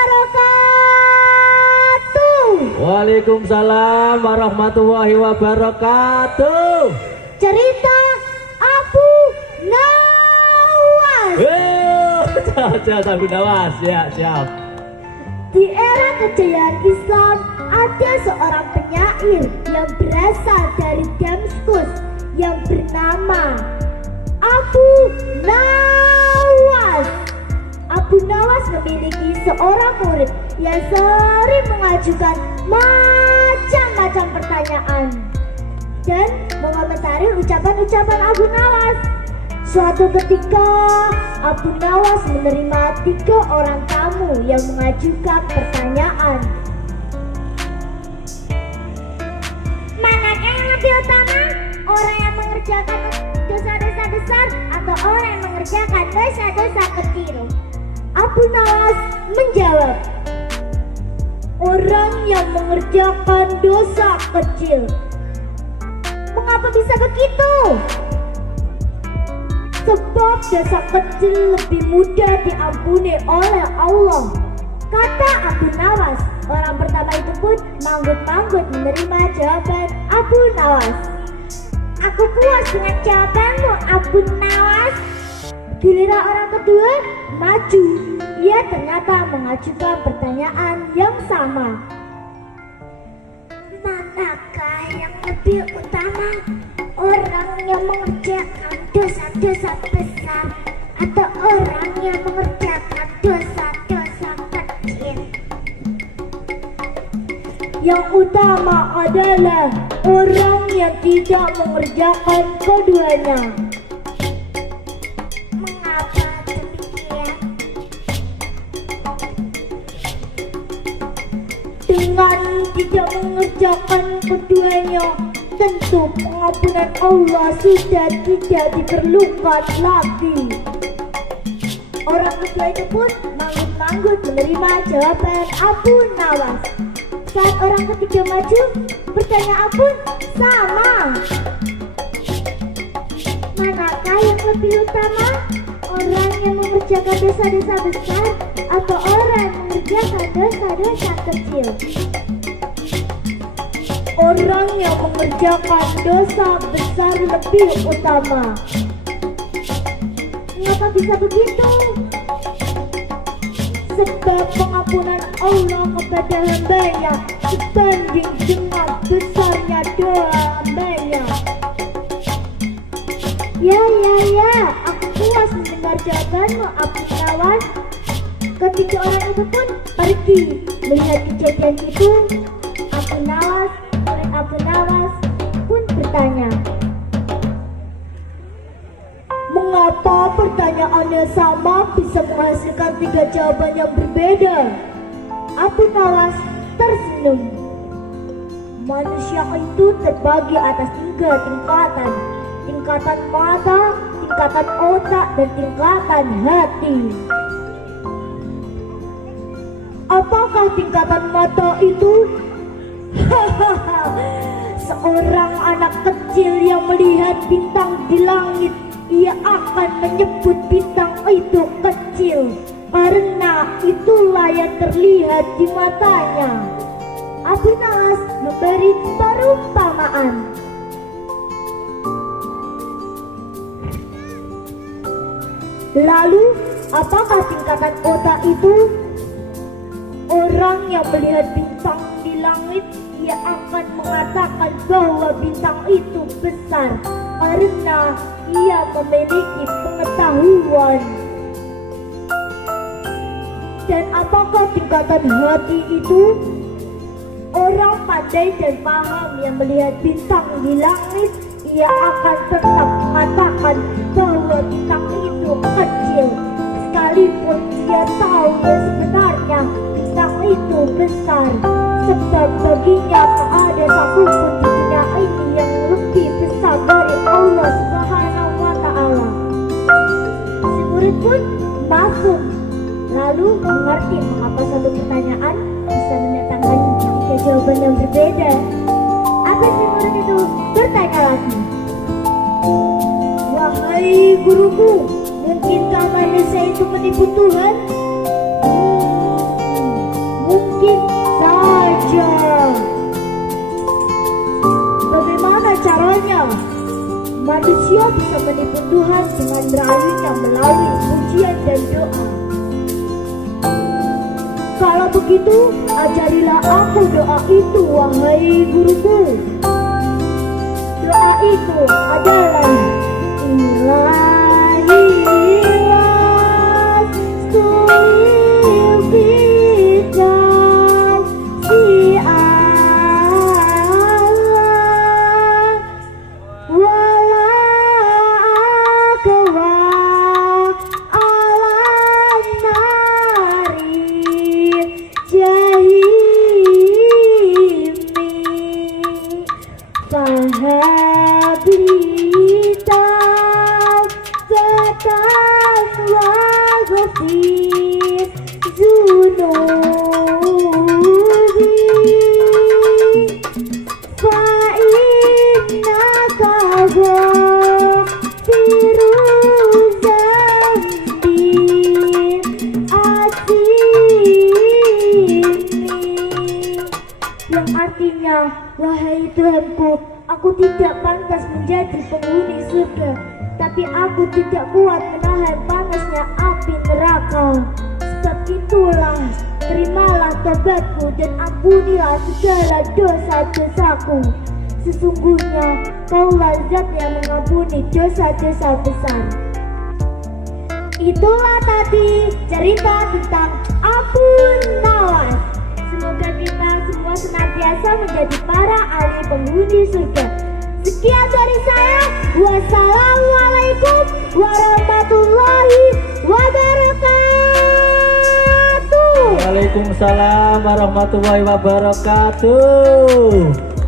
wabarakatuh. Waalaikumsalam warahmatullahi wabarakatuh. Cerita Abu Nawas. Siap Abu Nawas, ya siap. Di era kejayaan Islam ada seorang penyair yang berasal dari Damaskus yang bernama Abu Nawas. Abu Nawas memiliki seorang murid yang sering mengajukan macam-macam pertanyaan dan mengomentari ucapan-ucapan Abu Nawas. Suatu ketika Abu Nawas menerima 3 orang tamu yang mengajukan pertanyaan. Manakah yang lebih utama? Orang yang mengerjakan dosa-dosa besar atau orang yang mengerjakan dosa-dosa kecil? Abu Nawas menjawab, orang yang mengerjakan dosa kecil. Mengapa bisa begitu? Sebab dosa kecil lebih mudah diampuni oleh Allah, kata Abu Nawas. Orang pertama itu pun manggut-manggut menerima jawaban Abu Nawas. Aku puas dengan jawabanmu, Abu Nawas. Giliran orang kedua maju. Ia ternyata mengajukan pertanyaan yang sama. Manakah yang lebih utama? Orang yang mengerjakan dosa-dosa besar atau orang yang mengerjakan dosa-dosa kecil? Yang utama adalah orang yang tidak mengerjakan keduanya. Mengapa demikian? Dengan tidak mengerjakan keduanya, tentu pengampunan Allah sudah tidak diperlukan lagi. Orang kedua itu pun manggut-manggut menerima jawaban Abu Nawas. Saat orang ketiga maju, pertanyaan pun sama. Manakah yang lebih utama? Orang yang mengerjakan dosa-dosa besar atau orang yang mengerjakan dosa-dosa kecil? Orang yang mengerjakan dosa besar lebih utama. Mengapa bisa begitu? Sebab pengampunan Allah kepada hambanya sebanding dengan besarnya doa hambanya. Ya, aku puas mendengar jawabanmu, Abu Nawas. Ketiga orang itu pun pergi. Melihat kejadian itu, Abu Nawas pun bertanya, mengapa pertanyaannya sama bisa menghasilkan 3 jawaban yang berbeda? Abu Nawas tersenyum. Manusia itu terbagi atas 3 tingkatan. Tingkatan mata, tingkatan otak, dan tingkatan hati. Apakah tingkatan mata itu? Seorang anak kecil yang melihat bintang di langit, ia akan menyebut bintang itu kecil karena itulah yang terlihat di matanya. Abu Nawas memberi perumpamaan. Lalu, apakah tingkatan otak itu? Orang yang melihat bintang di langit, ia akan mengatakan bahwa bintang itu besar karena ia memiliki pengetahuan. Dan apakah tingkatan hati itu? Orang pandai dan paham yang melihat bintang di langit, ia akan tetap mengatakan bahwa bintang itu kecil, sekalipun dia tahu yang sebenarnya bintang itu besar. Sebab baginya tak ada satupun di dunia ini yang lebih besar dari Allah Subhanahu wa Ta'ala. Si murid pun masuk, lalu mengerti mengapa satu pertanyaan bisa mendatangkan 3 jawaban yang berbeda. Apa si murid itu bertanya lagi, wahai guruku, mungkinkah manusia itu menipu Tuhan? Manusia bisa menipu Tuhan dengan merayunya melalui pujian dan doa. Kalau begitu, ajarilah aku doa itu, wahai guruku. Doa itu adalah Ilahilah sulil bidang si Allah wala akwa ala nari jahimi fahablita batan wa ghafir zunubi fa innaka ghafiru zambi asimi, yang artinya, wahai Tuhanku, aku tidak pantas menjadi penghuni surga, tapi aku tidak kuat menahan panasnya api neraka. Sebab itulah, terimalah tobatku dan ampunilah segala dosa-dosaku. Sesungguhnya Kaulah Zat yang mengampuni dosa-dosa besar. Itulah tadi cerita tentang Abu Nawas. Semoga kita semua senantiasa menjadi para ahli penghuni surga. Sekian dari saya. Wassalamualaikum warahmatullahi wabarakatuh. Waalaikumsalam warahmatullahi wabarakatuh.